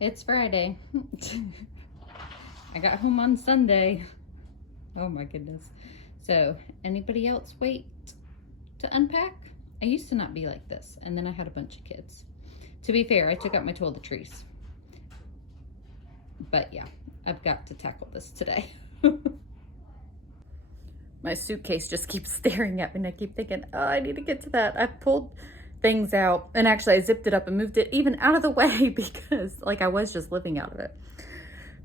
It's Friday. I got home on Sunday. Oh my goodness. So, anybody else wait to unpack? I used to not be like this, and then I had a bunch of kids. To be fair, I took out my toiletries. But yeah, I've got to tackle this today. My suitcase just keeps staring at me, and I keep thinking, oh, I need to get to that. I pulled things out, and actually I zipped it up and moved it even out of the way because like I was just living out of it.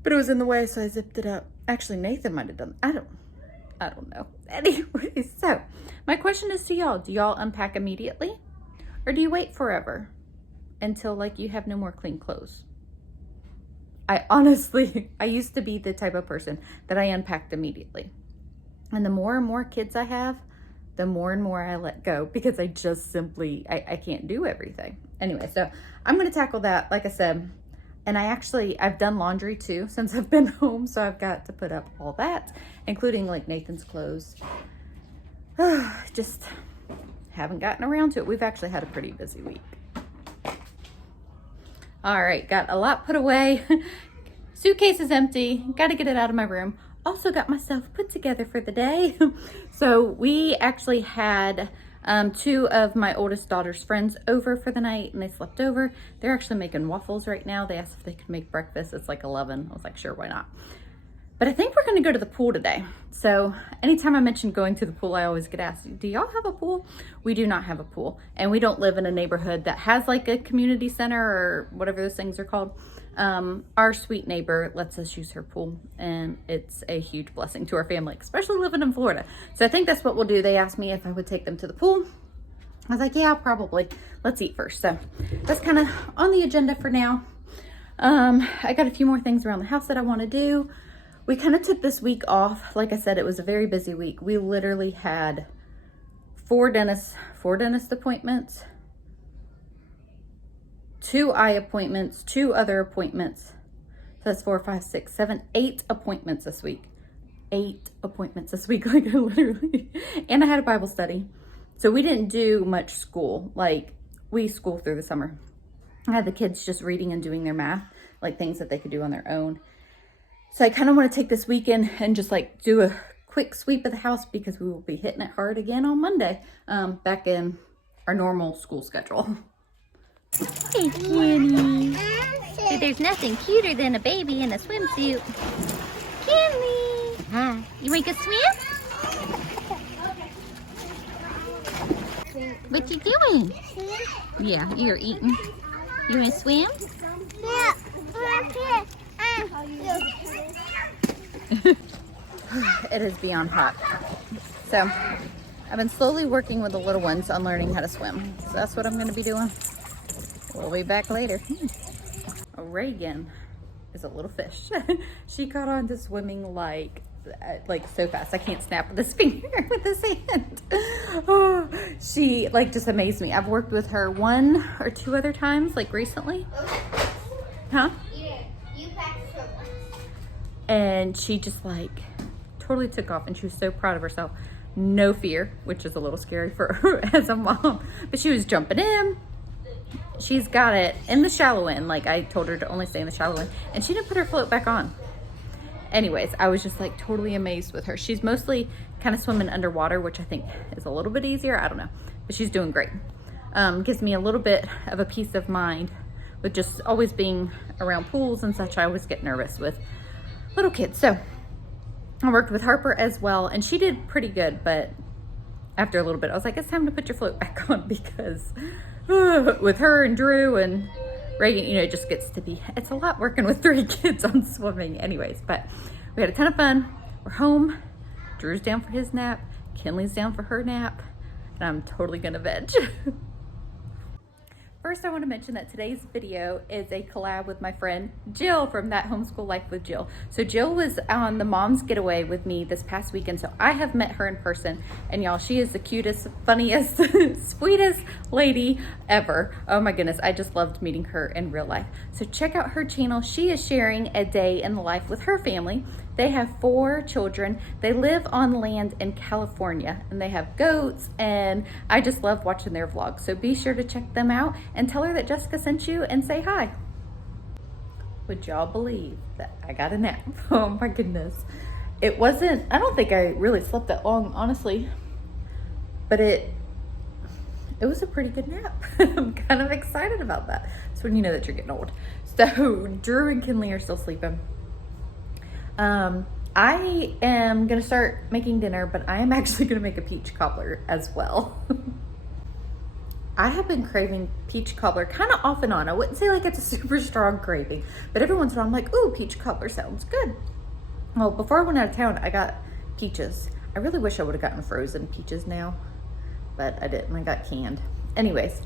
But it was in the way, so I zipped it up. Actually, Nathan might have done I don't know. Anyway, so my question is to y'all. Do y'all unpack immediately? Or do you wait forever until like you have no more clean clothes? I honestly, I used to be the type of person that I unpacked immediately. And the more and more kids I have, the more and more I let go because I just simply, I can't do everything. Anyway, so I'm going to tackle that, like I said. And I've done laundry too since I've been home. So I've got to put up all that, including like Nathan's clothes. Just haven't gotten around to it. We've actually had a pretty busy week. All right, got a lot put away. Suitcase is empty. Got to get it out of my room. Also got myself put together for the day. So we actually had two of my oldest daughter's friends over for the night, and they slept over. They're actually making waffles right now. They asked if they could make breakfast. It's like 11. I was like, sure, why not? But I think we're gonna go to the pool today. So anytime I mention going to the pool, I always get asked, do y'all have a pool? We do not have a pool. And we don't live in a neighborhood that has like a community center or whatever those things are called. Our sweet neighbor lets us use her pool, and it's a huge blessing to our family, especially living in Florida. So I think that's what we'll do. They asked me if I would take them to the pool. I was like, yeah, probably. Let's eat first. So that's kind of on the agenda for now. I got a few more things around the house that I want to do. We kind of took this week off. Like I said, it was a very busy week. We literally had four dentist appointments, 2 eye appointments, 2 other appointments. So that's 4, 5, 6, 7, 8 appointments this week. 8 appointments this week, like I literally. And I had a Bible study. So we didn't do much school. Like we school through the summer. I had the kids just reading and doing their math, like things that they could do on their own. So I kind of want to take this weekend and just like do a quick sweep of the house because we will be hitting it hard again on Monday, back in our normal school schedule. Hey, Kenny. See, there's nothing cuter than a baby in a swimsuit. Kenny. Hi. You want to go swim? What you doing? Yeah, you're eating. You want to swim? Yeah. It is beyond hot. So I've been slowly working with the little ones on learning how to swim. So that's what I'm going to be doing. We'll be back later. Reagan is a little fish. She caught on to swimming like so fast. I can't snap with this finger with this hand. Oh, she like just amazed me. I've worked with her 1 or 2 other times like recently. Huh? You practiced for once. And she just like totally took off, and she was so proud of herself. No fear, which is a little scary for her as a mom, but she was jumping in. She's got it in the shallow end. Like I told her to only stay in the shallow end, and she didn't put her float back on. Anyways, I was just like totally amazed with her. She's mostly kind of swimming underwater, which I think is a little bit easier. I don't know, but she's doing great. Gives me a little bit of a peace of mind with just always being around pools and such. I always get nervous with little kids. So I worked with Harper as well, and she did pretty good, but after a little bit I was like, it's time to put your float back on because with her and Drew and Reagan, you know, it just gets to be, it's a lot working with 3 kids on swimming. Anyways, but we had a ton of fun. We're home. Drew's down for his nap. Kinley's down for her nap, and I'm totally gonna veg. First, I want to mention that today's video is a collab with my friend Jill from That Homeschool Life with Jill. So Jill was on the Mom's Getaway with me this past weekend, so I have met her in person, and y'all, she is the cutest, funniest, sweetest lady ever. Oh my goodness, I just loved meeting her in real life. So check out her channel. She is sharing a day in the life with her family. They have 4 children. They live on land in California, and they have goats, and I just love watching their vlogs. So be sure to check them out and tell her that Jessica sent you and say hi. would y'all believe that I got a nap? Oh my goodness. It wasn't, I don't think I really slept that long, honestly, but it was a pretty good nap. I'm kind of excited about that. It's when you know that you're getting old. So Drew and Kinley are still sleeping. I am gonna start making dinner, but I am actually gonna make a peach cobbler as well. I have been craving peach cobbler kind of off and on. I wouldn't say like it's a super strong craving, but every once in a while I'm like, ooh, peach cobbler sounds good. Well, before I went out of town, I got peaches. I really wish I would have gotten frozen peaches now, but I didn't. I got canned. Anyways,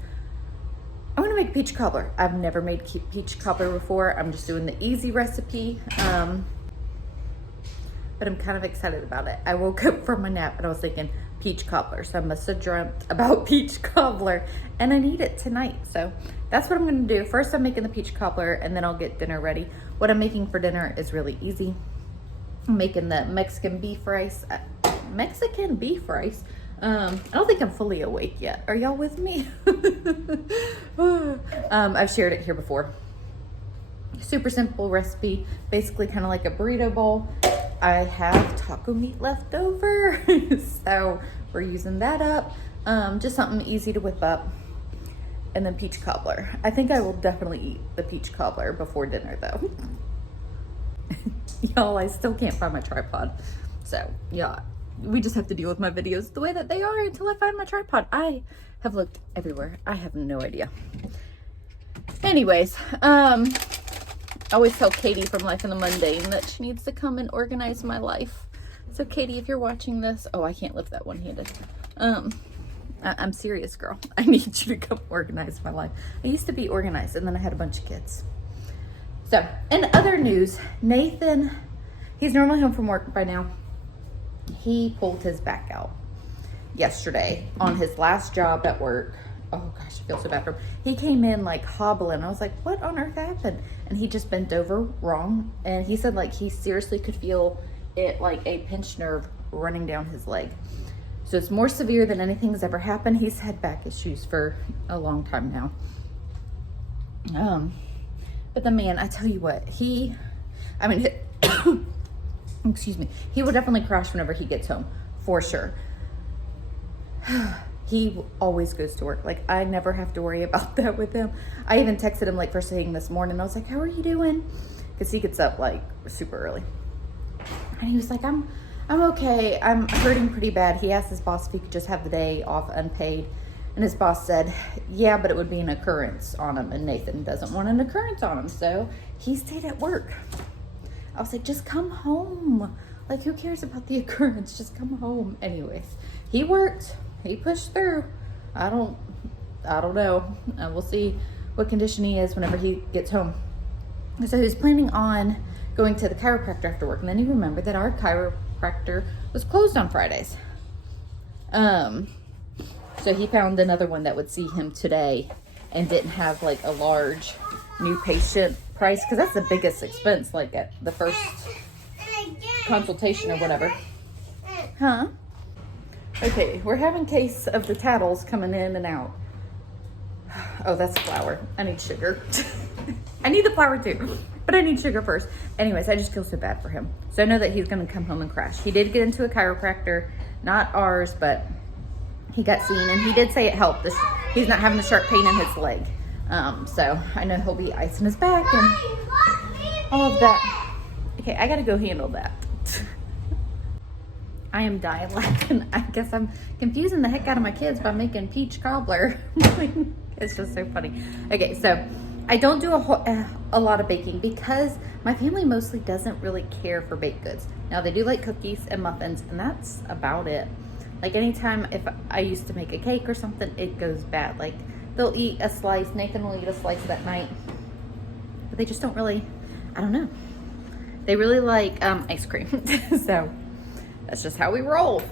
I'm gonna make peach cobbler. I've never made peach cobbler before. I'm just doing the easy recipe, but I'm kind of excited about it. I woke up from my nap and I was thinking peach cobbler, so I must have dreamt about peach cobbler, and I need it tonight. So that's what I'm gonna do. First, I'm making the peach cobbler, and then I'll get dinner ready. What I'm making for dinner is really easy. I'm making the Mexican beef rice. I don't think I'm fully awake yet. Are y'all with me? I've shared it here before. Super simple recipe, basically kind of like a burrito bowl. I have taco meat left over, so we're using that up. Just something easy to whip up. And then peach cobbler. I think I will definitely eat the peach cobbler before dinner though. Y'all, I still can't find my tripod. So yeah, we just have to deal with my videos the way that they are until I find my tripod. I have looked everywhere. I have no idea. Anyways, I always tell Katie from Life in the Mundane that she needs to come and organize my life. So Katie, if you're watching this, oh, I can't lift that one-handed. I'm serious, girl. I need you to come organize my life. I used to be organized, and then I had a bunch of kids. So, in other news, Nathan, he's normally home from work by now. He pulled his back out yesterday on his last job at work. Oh gosh, I feel so bad for him. He came in like hobbling. I was like, what on earth happened? And he just bent over wrong. And he said like he seriously could feel it like a pinched nerve running down his leg. So it's more severe than anything's ever happened. He's had back issues for a long time now. But the man, I tell you what, excuse me, he will definitely crash whenever he gets home, for sure. He always goes to work. Like, I never have to worry about that with him. I even texted him like first thing this morning. I was like, how are you doing? Because he gets up like super early. And he was like, I'm okay. I'm hurting pretty bad. He asked his boss if he could just have the day off unpaid. And his boss said, yeah, but it would be an occurrence on him. And Nathan doesn't want an occurrence on him. So he stayed at work. I was like, just come home. Like, who cares about the occurrence? Just come home. Anyways, he worked. He pushed through. I don't know. We'll see what condition he is whenever he gets home. So he was planning on going to the chiropractor after work. And then he remembered that our chiropractor was closed on Fridays. So he found another one that would see him today and didn't have like a large new patient price, because that's the biggest expense, like at the first consultation or whatever. Huh? Okay, we're having case of the tattles coming in and out. Oh, that's flour. I need sugar. I need the flour too, but I need sugar first. Anyways, I just feel so bad for him. So I know that he's going to come home and crash. He did get into a chiropractor, not ours, but he got seen, and he did say it helped. He's not having the sharp pain in his leg. So I know he'll be icing his back and all of that. Okay, I gotta go handle that. I am dying laughing. I guess I'm confusing the heck out of my kids by making peach cobbler. It's just so funny. Okay, so I don't do a lot of baking because my family mostly doesn't really care for baked goods. Now they do like cookies and muffins, and that's about it. Like anytime if I used to make a cake or something, it goes bad. Like they'll eat a slice, Nathan will eat a slice that night, but they just don't really, I don't know. They really like ice cream. So that's just how we roll.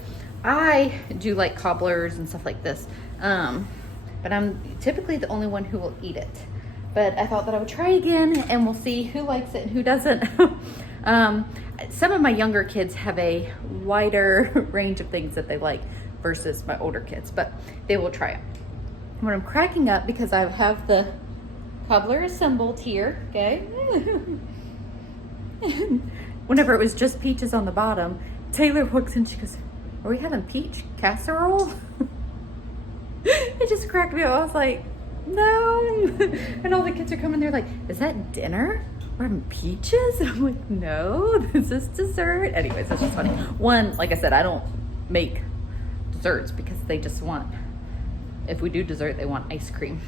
I do like cobblers and stuff like this, but I'm typically the only one who will eat it. But I thought that I would try again, and we'll see who likes it and who doesn't. Some of my younger kids have a wider range of things that they like versus my older kids, but they will try it. When I'm cracking up because I have the Cobbler assembled here, okay? Whenever it was just peaches on the bottom, Taylor walks in, she goes, "Are we having peach casserole?" It just cracked me up. I was like, no. And all the kids are coming, they're like, "Is that dinner? We're having peaches?" And I'm like, "No, this is dessert." Anyways, that's just funny. One, like I said, I don't make desserts because they just want, if we do dessert, they want ice cream.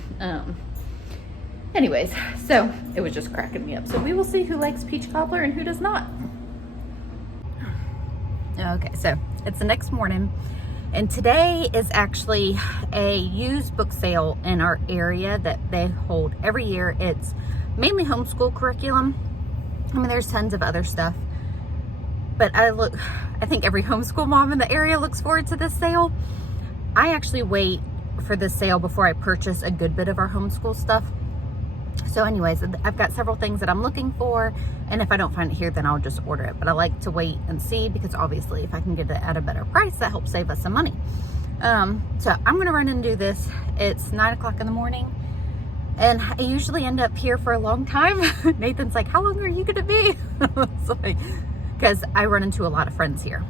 Anyways, so it was just cracking me up. So we will see who likes peach cobbler and who does not. Okay, so it's the next morning, and today is actually a used book sale in our area that they hold every year. It's mainly homeschool curriculum. I mean, there's tons of other stuff, but I think every homeschool mom in the area looks forward to this sale. I actually wait for this sale before I purchase a good bit of our homeschool stuff. So anyways, I've got several things that I'm looking for, and if I don't find it here, then I'll just order it. But I like to wait and see, because obviously if I can get it at a better price, that helps save us some money. So I'm gonna run and do this. It's 9 o'clock in the morning, and I usually end up here for a long time. Nathan's like, "How long are you gonna be?" It's like, because I run into a lot of friends here.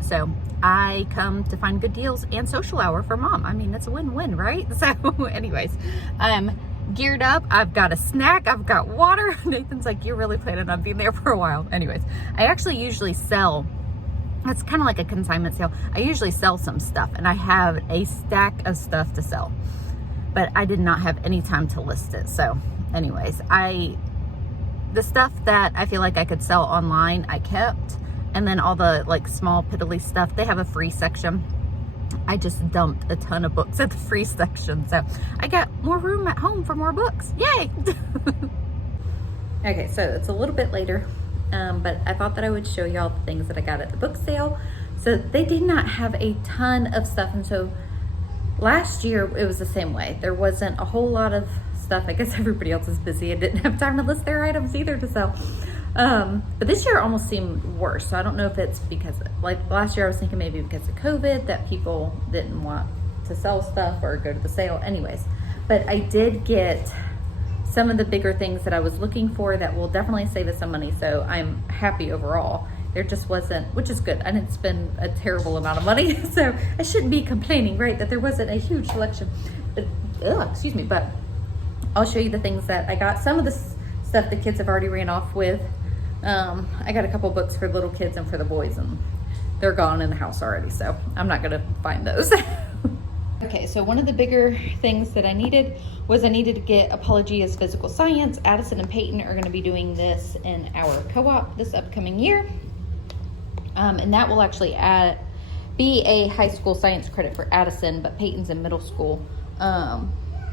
So I come to find good deals and social hour for mom. I mean, it's a win-win, right? So anyways, I'm geared up. I've got a snack. I've got water. Nathan's like, "You're really planning on being there for a while." Anyways, I actually usually sell, it's kind of like a consignment sale. I usually sell some stuff, and I have a stack of stuff to sell, but I did not have any time to list it. So anyways, the stuff that I feel like I could sell online, I kept. And then all the like small piddly stuff, they have a free section. I just dumped a ton of books at the free section, so I got more room at home for more books. Yay! Okay, so it's a little bit later, but I thought that I would show y'all the things that I got at the book sale. So they did not have a ton of stuff, and so last year it was the same way. There wasn't a whole lot of stuff. I guess everybody else is busy and didn't have time to list their items either to sell. But this year almost seemed worse. So I don't know if it's because, like last year I was thinking maybe because of COVID that people didn't want to sell stuff or go to the sale. Anyways, but I did get some of the bigger things that I was looking for that will definitely save us some money. So I'm happy overall. There just wasn't, which is good. I didn't spend a terrible amount of money. So I shouldn't be complaining, right? That there wasn't a huge selection. But, excuse me, but I'll show you the things that I got. Some of the stuff the kids have already ran off with. I got a couple books for little kids and for the boys, and they're gone in the house already, so I'm not gonna find those. Okay, so one of the bigger things that I needed was I needed to get Apologia's Physical Science. Addison and Peyton are gonna be doing this in our co-op this upcoming year. And that will actually be a high school science credit for Addison, but Peyton's in middle school.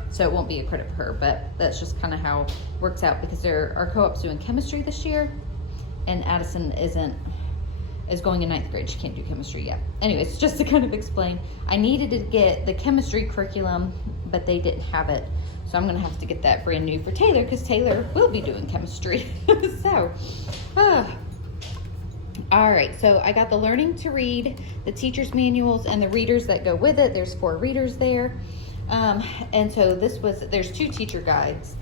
So it won't be a credit for her, but that's just kind of how it works out, because our co-op's doing chemistry this year, and Addison is going in 9th grade. She can't do chemistry yet. Anyways, just to kind of explain, I needed to get the chemistry curriculum, but they didn't have it. So I'm gonna have to get that brand new for Taylor, because Taylor will be doing chemistry. So, all right, so I got the learning to read, the teacher's manuals, and the readers that go with it. There's 4 readers there. And so there's 2 teacher guides,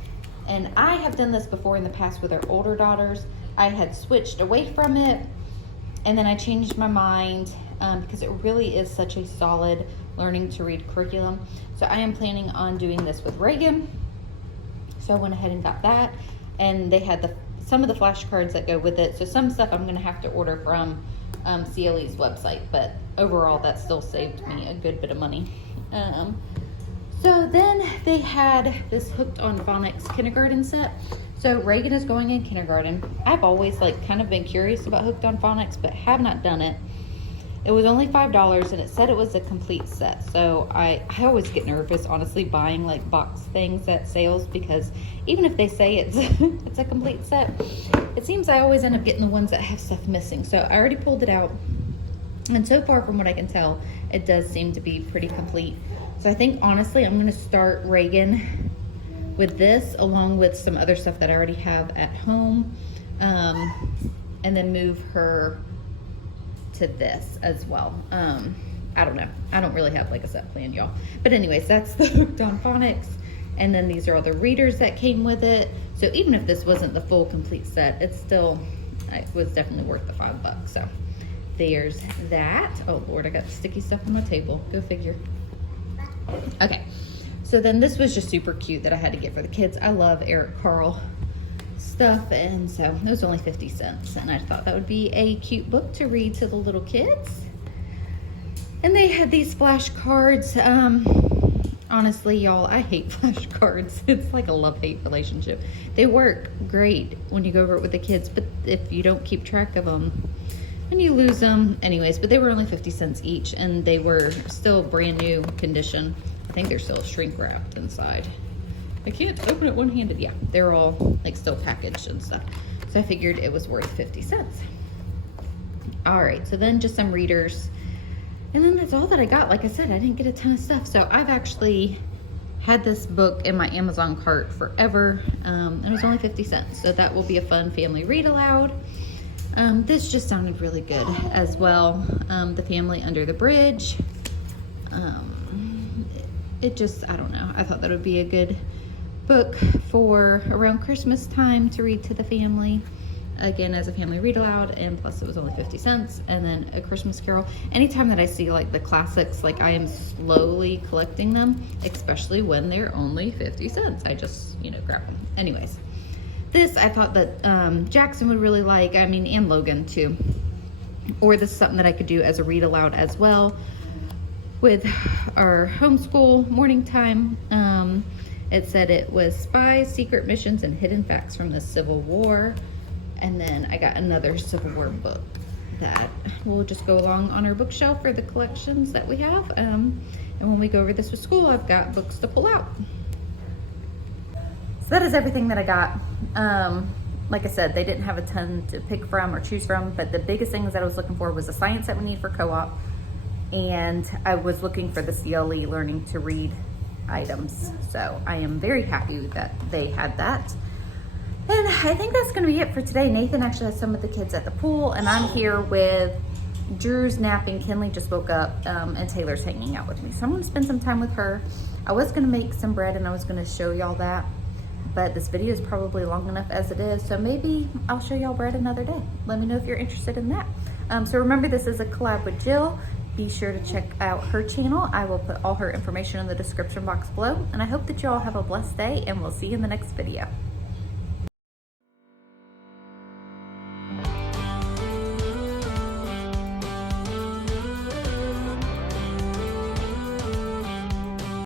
and I have done this before in the past with our older daughters. I had switched away from it, and then I changed my mind, because it really is such a solid learning to read curriculum. So I am planning on doing this with Reagan. So I went ahead and got that, and they had some of the flashcards that go with it. So some stuff I'm going to have to order from CLE's website, but overall that still saved me a good bit of money. So then they had this Hooked on Phonics kindergarten set. So Reagan is going in kindergarten. I've always kind of been curious about Hooked on Phonics, but have not done it. It was only $5, and it said it was a complete set. So I always get nervous, honestly, buying box things at sales, because even if they say it's it's a complete set, it seems I always end up getting the ones that have stuff missing. So I already pulled it out, and so far from what I can tell, it does seem to be pretty complete. So I think, honestly, I'm going to start Reagan with this, along with some other stuff that I already have at home, and then move her to this as well. I don't know. I don't really have a set plan, y'all. But anyways, that's the Hooked on Phonics. And then these are all the readers that came with it. So even if this wasn't the full complete set, it was definitely worth the $5. So there's that. Oh Lord, I got sticky stuff on my table. Go figure. Okay, so then this was just super cute that I had to get for the kids. I love Eric Carle stuff, and so it was only 50 cents. And I thought that would be a cute book to read to the little kids. And they had these flashcards. Honestly, y'all, I hate flashcards. It's like a love-hate relationship. They work great when you go over it with the kids, but if you don't keep track of them, and you lose them. Anyways, but they were only 50 cents each, and they were still brand new condition. I think they're still shrink wrapped inside. I can't open it one-handed. Yeah, they're all like still packaged and stuff. So I figured it was worth 50 cents. All right, so then just some readers. And then that's all that I got. Like I said, I didn't get a ton of stuff. So I've actually had this book in my Amazon cart forever. And it was only 50 cents. So that will be a fun family read aloud. This just sounded really good as well. The Family Under the Bridge. It just, I don't know. I thought that would be a good book for around Christmas time to read to the family. Again, as a family read aloud, and plus it was only 50 cents. And then A Christmas Carol. Anytime that I see like the classics, like I am slowly collecting them, especially when they're only 50 cents. I just, grab them. Anyways, this I thought that Jackson would really like. I mean, and Logan too. Or this is something that I could do as a read aloud as well with our homeschool morning time. It said it was Spies, Secret Missions, and Hidden Facts from the Civil War. And then I got another Civil War book that will just go along on our bookshelf for the collections that we have. And when we go over this with school, I've got books to pull out. So that is everything that I got. Like I said, they didn't have a ton to pick from or choose from, but the biggest things that I was looking for was the science that we need for co-op. And I was looking for the CLE learning to read items. So I am very happy that they had that. And I think that's gonna be it for today. Nathan actually has some of the kids at the pool, and I'm here with Drew's napping. Kinley just woke up, and Taylor's hanging out with me. So I'm gonna spend some time with her. I was gonna make some bread and I was gonna show y'all that, but this video is probably long enough as it is. So maybe I'll show y'all bread another day. Let me know if you're interested in that. So remember, this is a collab with Jill. Be sure to check out her channel. I will put all her information in the description box below. And I hope that you all have a blessed day, and we'll see you in the next video.